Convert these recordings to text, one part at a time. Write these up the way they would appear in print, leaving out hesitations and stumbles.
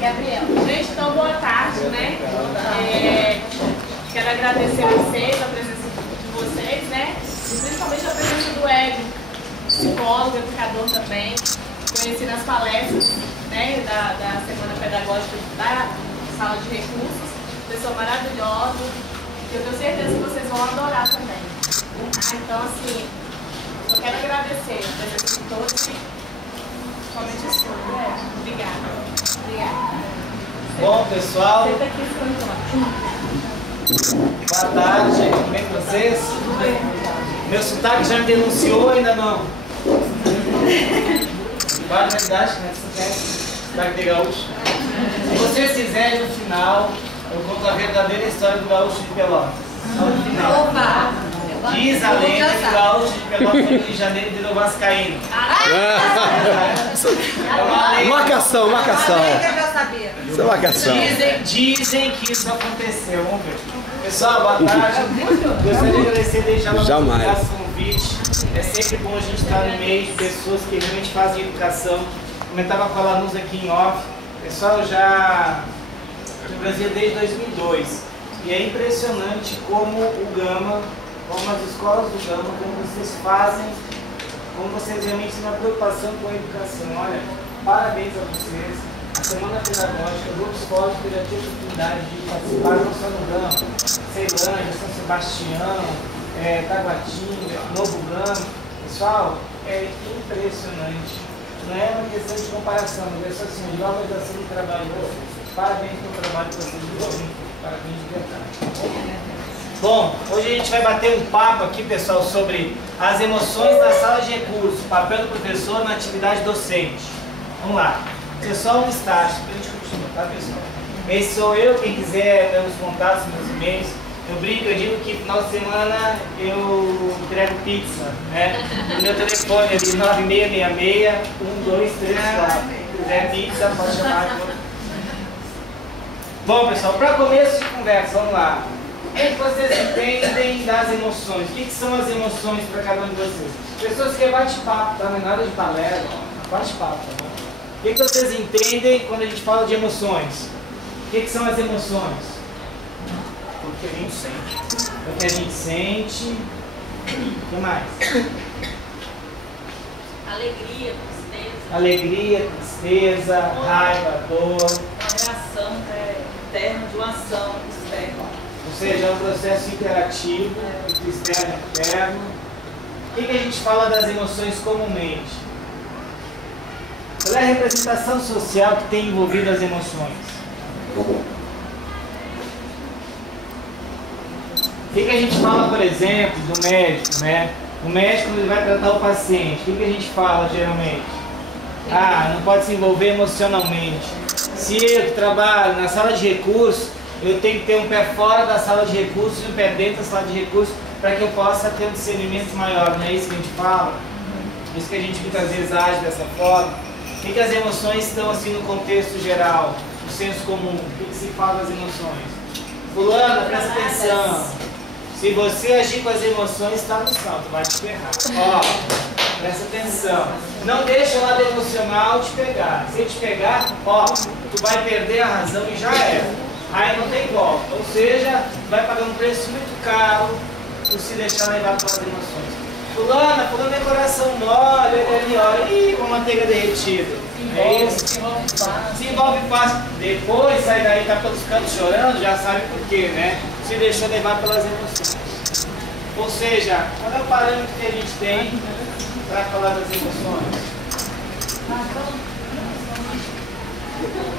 Gabriel. Gente, então boa tarde, né? Quero agradecer a vocês, a presença de vocês, né? E principalmente a presença do Hélio, psicólogo, educador também. Conheci nas palestras, né, da Semana Pedagógica da Sala de Recursos. Pessoa maravilhosa, que eu tenho certeza que vocês vão adorar também. Então, assim, eu quero agradecer a presença de todos e somente isso. Obrigada. Obrigada. Bom, pessoal, Senta aqui, boa tarde, tudo bem com vocês? Meu sotaque já me denunciou, ainda não? Barbaridade, né? Sotaque de gaúcho. Se vocês quiserem, no final, eu conto a verdadeira história do gaúcho de Pelotas. No final. Diz a lenda que o gaúcho de Pelotas no Rio de Janeiro virou vascaíno. É uma lenda. Marcação. Isso é marcação. Dizem que isso aconteceu. Vamos ver. Pessoal, boa tarde. Gostaria de agradecer desde já o convite. É sempre bom a gente estar no meio de pessoas que realmente fazem educação. Comentava com a Lanús aqui em off. Pessoal, eu já no Brasil desde 2002. E é impressionante como o Gama, como as escolas do Gama, como vocês fazem, como vocês realmente têm uma preocupação com a educação. Olha, parabéns a vocês. A Semana Pedagógica, o Grupo Escolástico, eu já tive a oportunidade de participar não só no Gama, Ceilândia, São Sebastião, Taguatinga, Novo Gama. Pessoal, é impressionante. Não é uma questão de comparação, mas é só assim, de valorização do trabalho de vocês. Parabéns pelo trabalho que vocês desenvolvem. Parabéns de verdade. Bom, hoje a gente vai bater um papo aqui, pessoal, sobre as emoções na sala de recursos, o papel do professor na atividade docente. Vamos lá. Pessoal, um estágio, pra gente continuar, tá, pessoal? Esse sou eu, quem quiser meus contatos, meus e-mails. Eu brinco, eu digo que final de semana eu entrego pizza, né? O meu telefone é de 9666-1234. Se quiser pizza, pode chamar. Bom, pessoal, para começo de conversa, vamos lá. O que vocês entendem das emoções? O que são as emoções para cada um de vocês? Pessoas que bate-papo, tá? Não é nada de palestra, bate-papo, tá bom? O que vocês entendem quando a gente fala de emoções? O que são as emoções? O que a gente sente. O que a gente sente. O que mais? Alegria, tristeza. Alegria, tristeza, raiva, dor. A reação interna de uma ação externa. Ou seja, é um processo interativo entre externo e interno. O que a gente fala das emoções comumente? Qual é a representação social que tem envolvido as emoções? O que a gente fala, por exemplo, do médico, né? O médico ele vai tratar o paciente. O que a gente fala geralmente? Ah, não pode se envolver emocionalmente. Se eu trabalho na sala de recursos, eu tenho que ter um pé fora da sala de recursos e um pé dentro da sala de recursos para que eu possa ter um discernimento maior. Não é isso que a gente fala? Por isso que a gente muitas vezes age dessa forma. O que as emoções estão assim no contexto geral, no senso comum? O que se fala das emoções? Fulana, presta atenção. Se você agir com as emoções, está no salto, vai te ferrar. Ó, presta atenção. Não deixa o lado emocional te pegar. Se ele te pegar, ó, tu vai perder a razão e já era. Aí não tem volta. Ou seja, vai pagar um preço muito caro por se deixar levar pelas emoções. Fulana é coração mole, olha, ih, com manteiga derretida. É isso. Se envolve fácil. Depois sai daí, tá pelos cantos chorando, já sabe por quê, né? Se deixou levar pelas emoções. Ou seja, qual é o parâmetro que a gente tem para falar das emoções?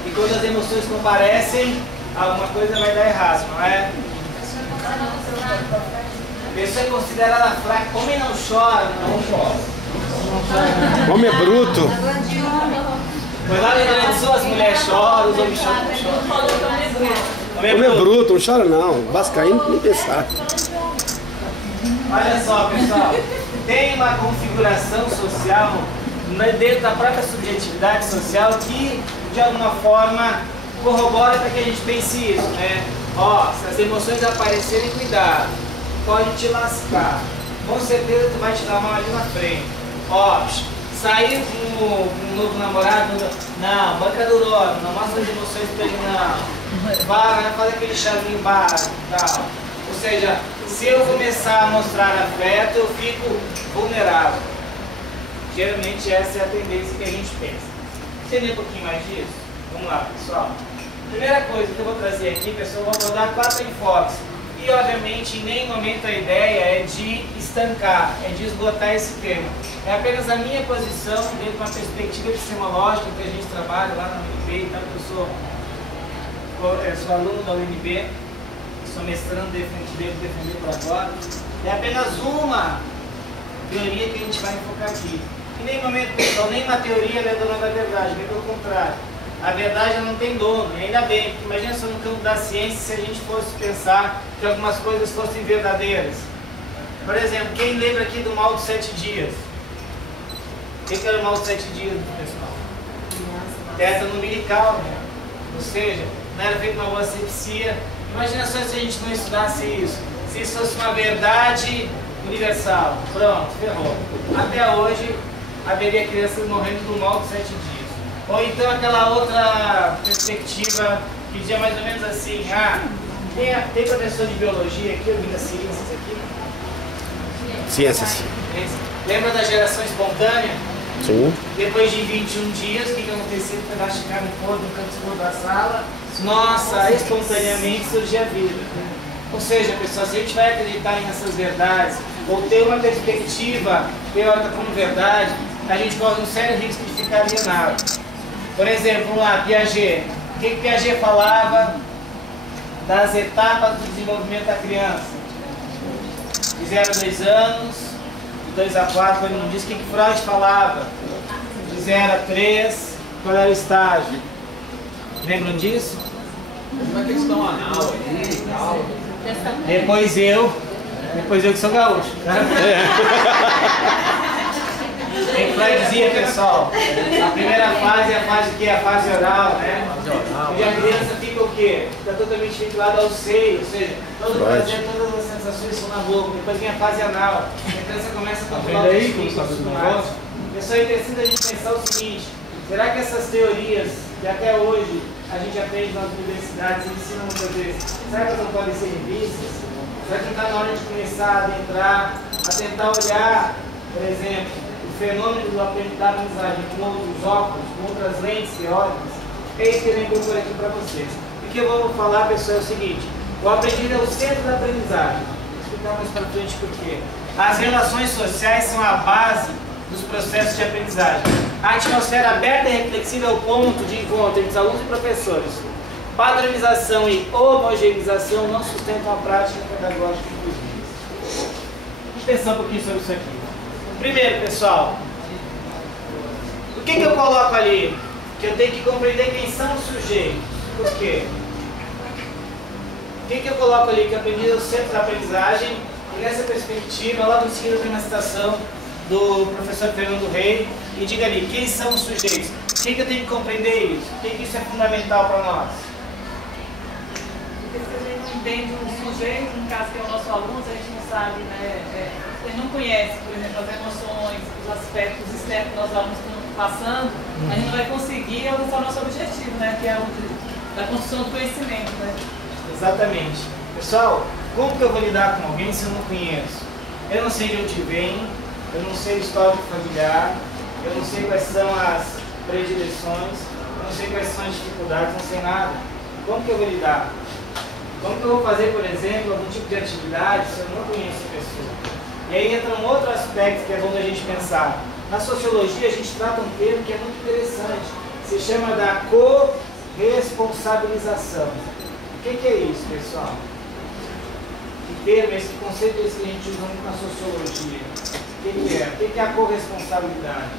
E quando as emoções comparecem, alguma coisa vai dar errado, não é? A pessoa é considerada fraca. Homem não chora, não chora. Homem é bruto. Foi lá no Rio Grande do Sul, as mulheres choram, os homens choram, não choram. Homem é bruto, não chora não. Vascaíno nem pensar. Olha só, pessoal, tem uma configuração social dentro da própria subjetividade social que, de alguma forma, corrobora para que a gente pense isso, né? Ó, se as emoções aparecerem, cuidado, pode te lascar. Com certeza tu vai te dar mal ali na frente. Ó, Sair com um novo namorado, não, banca do logo, não mostra as emoções pra ele, não. Vai, faz aquele chazinho básico e tal. Ou seja, se eu começar a mostrar afeto, eu fico vulnerável. Geralmente essa é a tendência que a gente pensa. Entender um pouquinho mais disso? Vamos lá, pessoal. Primeira coisa que eu vou trazer aqui, pessoal, eu vou dar 4 enfoques. E, obviamente, em nenhum momento a ideia é de estancar, é de esgotar esse tema. É apenas a minha posição dentro de uma perspectiva epistemológica que a gente trabalha lá na UNB, então eu sou aluno da UNB, sou mestrando, devo defender por agora. É apenas uma teoria que a gente vai enfocar aqui. Em nenhum momento, pessoal, nem uma teoria é dona da verdade, nem pelo contrário. A verdade não tem dono, e ainda bem, porque imagina só no campo da ciência se a gente fosse pensar que algumas coisas fossem verdadeiras. Por exemplo, quem lembra aqui do mal dos 7 dias? O que era o mal dos 7 dias, pessoal? Tétano umbilical, né? Ou seja, não era feita uma boa asepsia. Imagina só se a gente não estudasse isso. Se isso fosse uma verdade universal. Pronto, ferrou. Até hoje haveria crianças morrendo do mal dos 7 dias. Ou então aquela outra perspectiva que dizia mais ou menos assim, tem professor de biologia aqui, ouvindo as ciências aqui? Ciências. Lembra da geração espontânea? Sim. Depois de 21 dias, o que aconteceu? Um pedaço de carne podre no canto escuro da sala. Nossa, espontaneamente surge a vida. Ou seja, pessoal, se a gente vai acreditar nessas verdades, ou ter uma perspectiva teórica como verdade, a gente corre um sério risco de ficar alienado. Por exemplo, vamos lá, Piaget. O que Piaget falava das etapas do desenvolvimento da criança? De 0 a 2 anos, de 2 a 4, ele não disse. O que Freud falava? De 0 a 3, qual era o estágio? Lembram disso? Uma questão anal aí e tal. Depois eu que sou gaúcho. Tem Freud dizia, pessoal, a primeira fase é a fase que é a fase oral, né? E a criança fica o quê? Fica totalmente vinculada ao seio, ou seja, todo o prazer, todas as sensações estão na boca. Depois vem a fase anal, a criança começa a controlar os fígados e tudo mais. Pessoal, é interessante a gente pensar o seguinte: será que essas teorias que até hoje a gente aprende nas universidades e ensinam muitas vezes, será que elas não podem ser revistas? Será que não está na hora de começar a adentrar, a tentar olhar, por exemplo, o fenômeno da aprendizagem com outros óculos, com outras lentes teóricas? É isso que eu venho propor aqui para vocês. O que eu vou falar, pessoal, é o seguinte: o aprendido é o centro da aprendizagem. Vou explicar mais para frente por quê. As relações sociais são a base dos processos de aprendizagem. A atmosfera aberta e reflexiva é o ponto de encontro entre os alunos e professores. Padronização e homogeneização não sustentam a prática pedagógica inclusiva. Vamos pensar um pouquinho sobre isso aqui. Primeiro, pessoal, o que eu coloco ali? Que eu tenho que compreender quem são os sujeitos. Por quê? O que eu coloco ali? Que eu aprendi no centro da aprendizagem. E nessa perspectiva, logo em seguida tem uma citação do professor Fernando Rey. E diga ali, quem são os sujeitos? O que eu tenho que compreender isso? Por que isso é fundamental para nós? Porque se a gente não entende um sujeito, no caso que é o nosso aluno, a gente não sabe, né? Ele não conhece, por exemplo, as emoções, os aspectos externos que nós alunos estão passando, a gente não vai conseguir alcançar o nosso objetivo, né? Que é o da construção do conhecimento, né? Exatamente. Pessoal, como que eu vou lidar com alguém se eu não conheço? Eu não sei de onde vem, eu não sei o histórico familiar, eu não sei quais são as predileções, eu não sei quais são as dificuldades, não sei nada. Como que eu vou lidar? Como que eu vou fazer, por exemplo, algum tipo de atividade se eu não conheço a pessoa? E aí entra um outro aspecto que é bom da gente pensar. Na sociologia a gente trata um termo que é muito interessante. Se chama da corresponsabilização. O que é isso, pessoal? Que termo é esse? Que conceito é esse que a gente usa muito na sociologia? O que é? O que é a corresponsabilidade?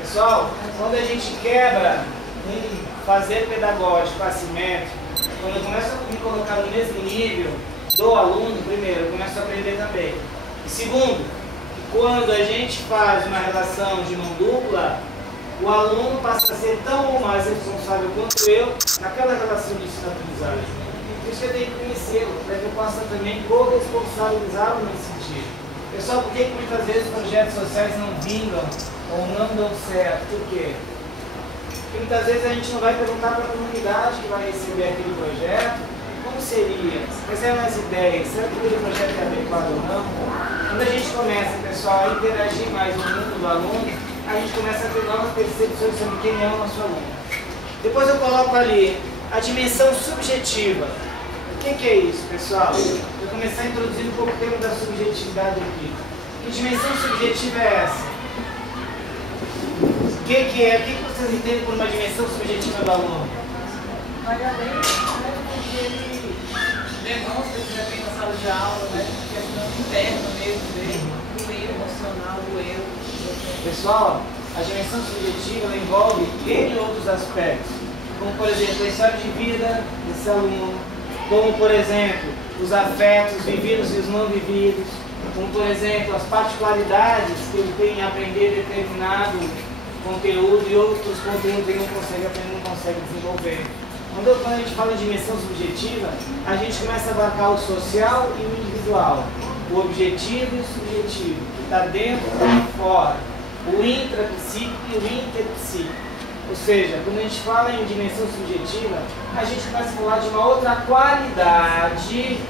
Pessoal, quando a gente quebra um fazer pedagógico assimétrico, quando eu começo a me colocar no mesmo nível do aluno, primeiro, eu começo a aprender também. E segundo, que quando a gente faz uma relação de mão dupla, o aluno passa a ser tão ou mais responsável quanto eu naquela relação de ensino-aprendizagem. Por isso que eu tenho que conhecê-lo, para que eu possa também corresponsabilizá-lo nesse sentido. Pessoal, por que muitas vezes projetos sociais não vingam ou não dão certo? Por quê? Porque muitas vezes a gente não vai perguntar para a comunidade que vai receber aquele projeto como seria, quais eram as ideias, será que aquele projeto é adequado ou não? Quando a gente começa, pessoal, a interagir mais no mundo do aluno, a gente começa a ter novas percepções sobre quem é o nosso aluno. Depois eu coloco ali a dimensão subjetiva. O que é isso, pessoal? Eu vou começar a introduzir um pouco o tema da subjetividade aqui. Que dimensão subjetiva é essa? O que é? O que vocês entendem por uma dimensão subjetiva do aluno? Vai além, né, porque ele demonstra que já tem na sala de aula, né, questão interna mesmo dele, do eu emocional, do eu. Pessoal, a dimensão subjetiva ela envolve N outros aspectos, como por exemplo a história de vida desse aluno, como por exemplo os afetos vividos e os não vividos, como por exemplo as particularidades que ele tem em aprender determinado conteúdo e outros conteúdos ele não consegue aprender, não consegue desenvolver. Quando a gente fala de dimensão subjetiva, a gente começa a abarcar o social e o individual, o objetivo e o subjetivo, que está dentro e fora, o intrapsíquico e o interpsíquico. Ou seja, quando a gente fala em dimensão subjetiva, a gente começa a falar de uma outra qualidade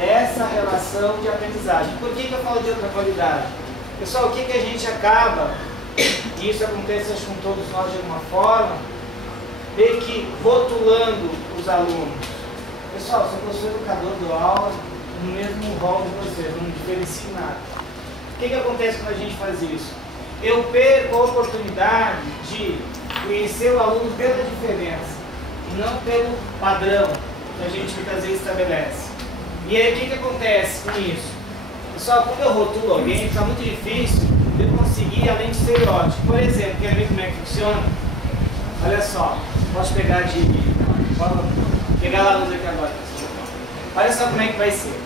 dessa relação de aprendizagem. Por que eu falo de outra qualidade? Pessoal, o que a gente acaba, e isso acontece acho, com todos nós de alguma forma, meio que rotulando os alunos. Pessoal, sou professor educador, dou aula no mesmo rol de vocês, não diferencio nada. O que acontece quando a gente faz isso? Eu perco a oportunidade de conhecer o aluno pela diferença e não pelo padrão que a gente muitas vezes estabelece. E aí o que acontece com isso? Pessoal, quando eu rotulo alguém, fica muito difícil de eu conseguir além de estereótipo. Por exemplo, quer ver como é que funciona? Olha só, posso pegar pegar a luz aqui agora. Olha só como é que vai ser.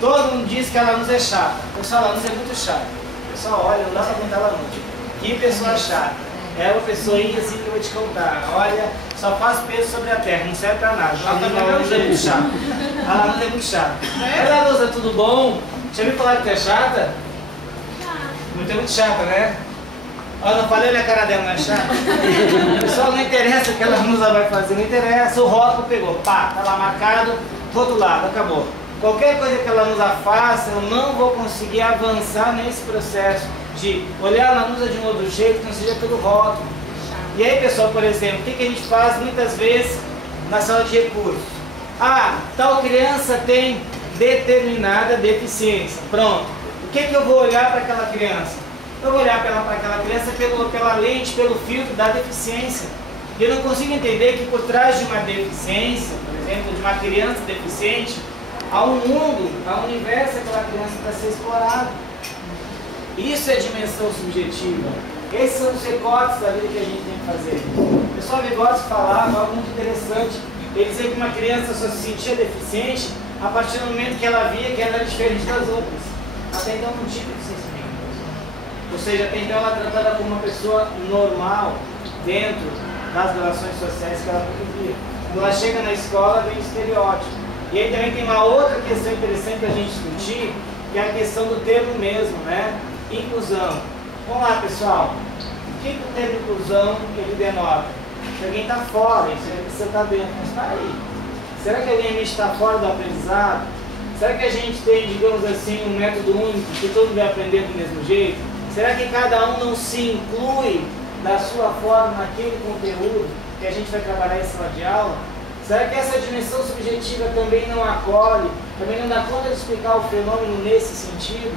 Todo mundo diz que a Lanús é chata. Pessoal, a Lanús é muito chata. Pessoal, olha, não dá pra contar a Lanús. Que pessoa chata. É uma pessoinha assim que eu vou te contar. Olha, só faz peso sobre a terra, não serve pra nada. A Lanús é muito chata. A Lanús é muito chata. Olha, Lanús, é tudo bom? Já me falaram que tu é chata? Muito chata, né? Olha, não falei, olha a cara dela, não é chata? Pessoal, não interessa o que a Lanusa vai fazer, não interessa. O rótulo pegou, pá, tá lá marcado, do outro lado, acabou. Qualquer coisa que a Lanusa faça, eu não vou conseguir avançar nesse processo de olhar a Lanusa de um outro jeito que não seja pelo rótulo. E aí, pessoal, por exemplo, o que a gente faz muitas vezes na sala de recursos? Ah, tal criança tem determinada deficiência. Pronto. O que eu vou olhar para aquela criança? Eu vou olhar para aquela criança pela lente, pelo filtro da deficiência. E eu não consigo entender que por trás de uma deficiência, por exemplo, de uma criança deficiente, há um mundo, há um universo que aquela criança para ser explorado. Isso é dimensão subjetiva. Esses são os recortes da vida que a gente tem que fazer. O pessoal me gosta de falar algo muito interessante. Ele dizia que uma criança só se sentia deficiente a partir do momento que ela via que ela era diferente das outras. Até então não tinha deficiência nenhuma. Ou seja, até então ela era tratada como uma pessoa normal dentro das relações sociais que ela vivia. Quando ela chega na escola, vem o estereótipo. E aí também tem uma outra questão interessante para a gente discutir, que é a questão do termo mesmo, né? Inclusão. Vamos lá, pessoal. O que o termo inclusão ele denota? Se alguém está fora, você está dentro, mas está aí. Será que alguém está fora do aprendizado? Será que a gente tem, digamos assim, um método único que todo mundo vai aprender do mesmo jeito? Será que cada um não se inclui da sua forma naquele conteúdo que a gente vai trabalhar em sala de aula? Será que essa dimensão subjetiva também não acolhe, também não dá conta de explicar o fenômeno nesse sentido?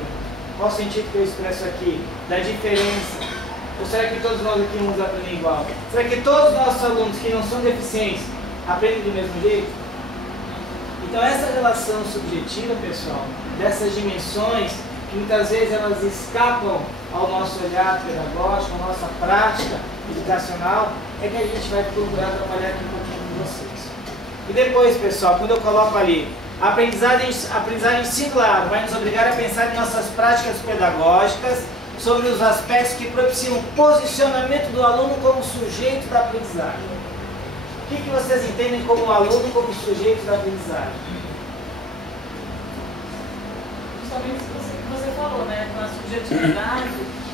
Qual o sentido que eu expresso aqui? Da diferença. Ou será que todos nós aqui vamos aprender igual? Será que todos os nossos alunos que não são deficientes aprendem do mesmo jeito? Então essa relação subjetiva, pessoal, dessas dimensões, que muitas vezes elas escapam ao nosso olhar pedagógico, à nossa prática educacional, é que a gente vai procurar trabalhar aqui um pouquinho com vocês. E depois, pessoal, quando eu coloco ali, a aprendizagem singular vai nos obrigar a pensar em nossas práticas pedagógicas sobre os aspectos que propiciam o posicionamento do aluno como sujeito da aprendizagem. O que vocês entendem como aluno, como sujeito da aprendizagem? Justamente o que você falou, né? Com a subjetividade,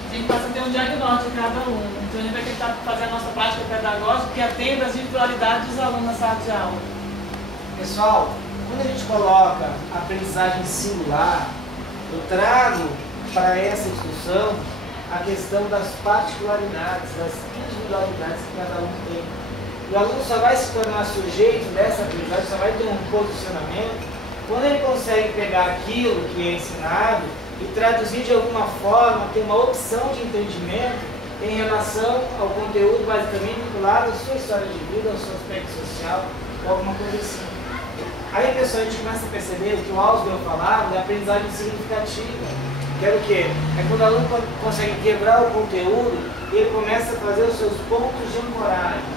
a gente passa a ter um diagnóstico de cada aluno. Então a gente vai tentar fazer a nossa prática pedagógica que atenda às individualidades dos alunos na sala de aula. Pessoal, quando a gente coloca a aprendizagem singular, eu trago para essa discussão a questão das particularidades, das individualidades que cada aluno tem. O aluno só vai se tornar sujeito dessa aprendizagem, só vai ter um posicionamento quando ele consegue pegar aquilo que é ensinado e traduzir de alguma forma, ter uma opção de entendimento em relação ao conteúdo basicamente vinculado à sua história de vida, ao seu aspecto social, ou alguma coisa assim. Aí, pessoal, a gente começa a perceber o que o Ausubel falava da aprendizagem significativa. Que era o quê? É quando o aluno consegue quebrar o conteúdo e ele começa a fazer os seus pontos de ancoragem.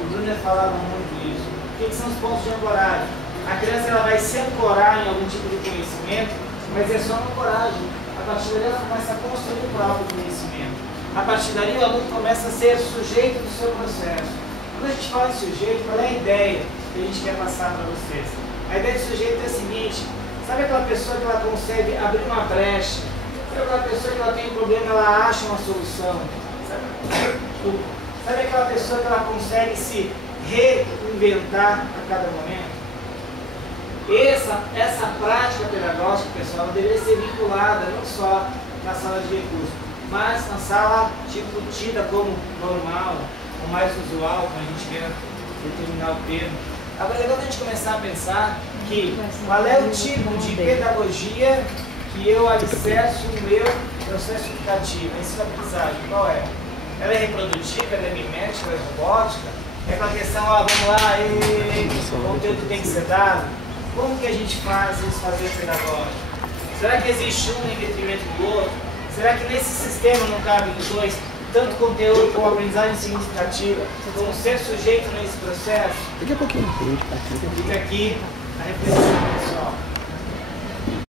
O Brunner falava muito isso. O que são os pontos de ancoragem? A criança ela vai se ancorar em algum tipo de conhecimento, mas é só uma ancoragem. A partir daí ela começa a construir o próprio conhecimento. A partir daí o aluno começa a ser sujeito do seu processo. Quando a gente fala em sujeito, qual é a ideia que a gente quer passar para vocês? A ideia de sujeito é a seguinte: sabe aquela pessoa que ela consegue abrir uma brecha? Sabe aquela pessoa que ela tem um problema, ela acha uma solução? Sabe aquela pessoa que ela consegue se reinventar a cada momento? Essa prática pedagógica, pessoal, ela deveria ser vinculada não só na sala de recursos, mas na sala tipo tida como normal, ou mais usual, como a gente quer determinar o termo. Agora é legal a gente começar a pensar que qual é o tipo de pedagogia que eu alicerço no meu processo educativo, a ensino-aprendizagem. Qual é? Ela é reprodutiva, ela é mimética, ela é robótica? É aquela questão, vamos lá, o conteúdo tem que ser dado. Como que a gente faz esse fazer pedagógico? Será que existe um em detrimento do outro? Será que nesse sistema não cabe os dois, tanto conteúdo como aprendizagem significativa, como ser sujeito nesse processo? Daqui a pouquinho. Fica aqui a reflexão.